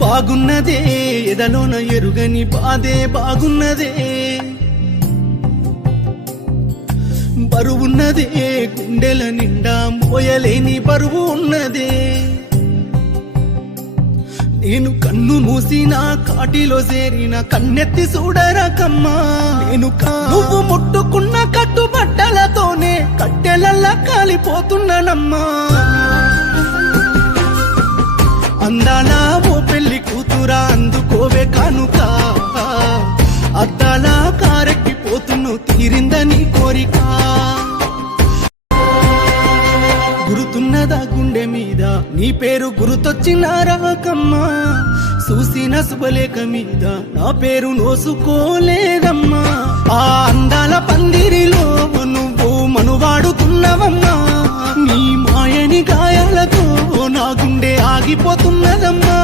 బాగున్నదే ఎదలోన ఎరుగని బాధే బాగున్నదే బరువున్నదే గుండెల నిండా మోయలేని బరువు ఉన్నదే నేను కన్ను మూసిన కాటిలో చేరిన కన్నెత్తి చూడరకమ్మా నేను నువ్వు ముట్టుకున్న కట్టుబట్టలతోనే కట్టెలల్లా కాలిపోతున్నానమ్మా అందాల ఓ పెళ్లి కూతురా అందుకోవే కానుక అద్దాల కారెక్కిపోతున్ను తీరిందని కోరిక గురుతున్నదా గుండె మీద నీ పేరు గురుతొచ్చిన రాకమ్మా చూసిన శుభలేఖ మీద నా పేరు నోసుకోలేదమ్మా ఆ అందాల పందిరిలో నువ్వు మనువాడుతున్నవమ్మా నీ మాయని గాయాలతో నా గుండె ఆగిపోతున్నదమ్మా